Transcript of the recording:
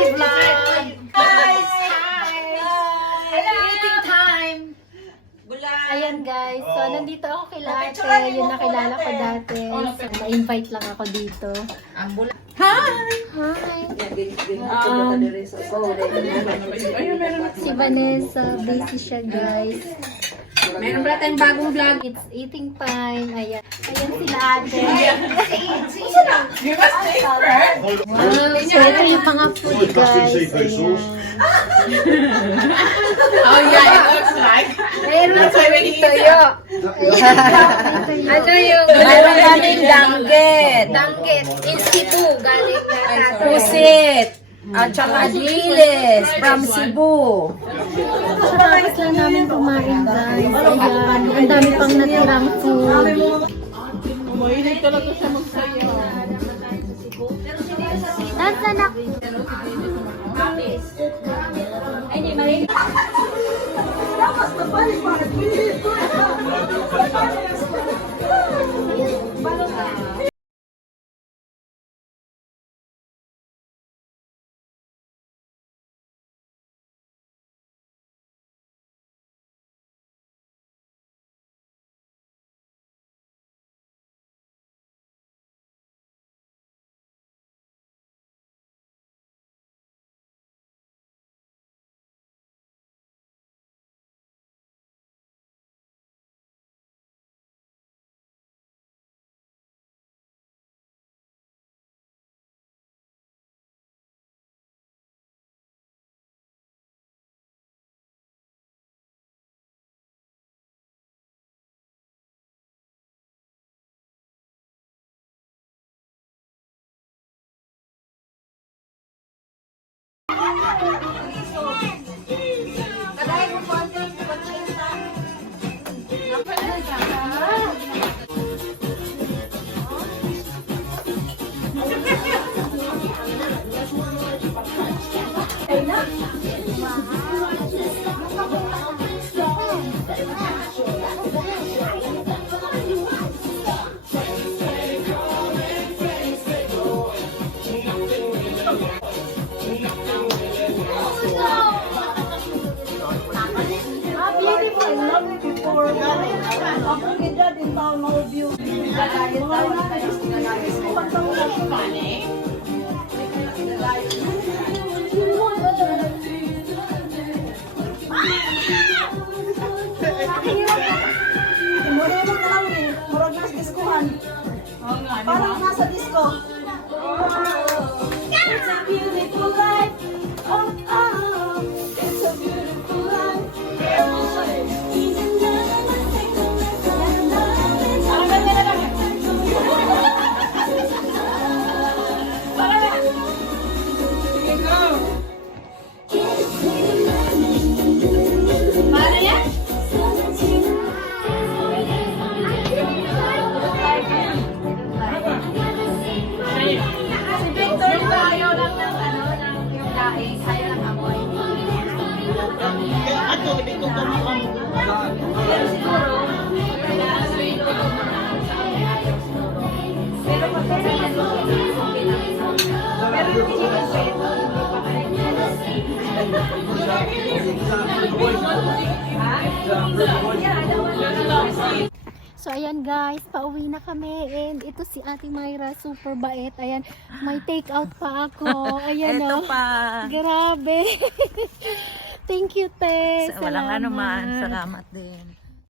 my vlog! Guys! Hi! Meeting time! Ayan guys, so nandito ako kila ate, yun nakilala ko dati. So, na-invite lang ako dito. Hi! Hi! Si Vanessa, busy siya guys. Meron pala tayong bagong vlog. It's eating time. Ayan. Ayan sila ate. Wow, so ito yung mga food guys. Ayan. Oh yeah, it looks like. Ayan lang sa tuyo. Ano yung meron namin danggit. Danggit. Institu. Galing na pusit. At saka dilis from Cebu. Tapos lang namin kumain guys. Ayan. Ang dami pang natirang food. Mahilig talaga siya magsayaw. Dance anak. Parang nasa disco. It's a beautiful life. Oh, oh, it's a beautiful life. So ayan guys, pauwi na kami and ito si Ate Myra, super bait. Ayan, may take out pa ako. Ayan Ito oh. pa. Grabe. Thank you, te. Walang Salamat. anuman. Salamat din.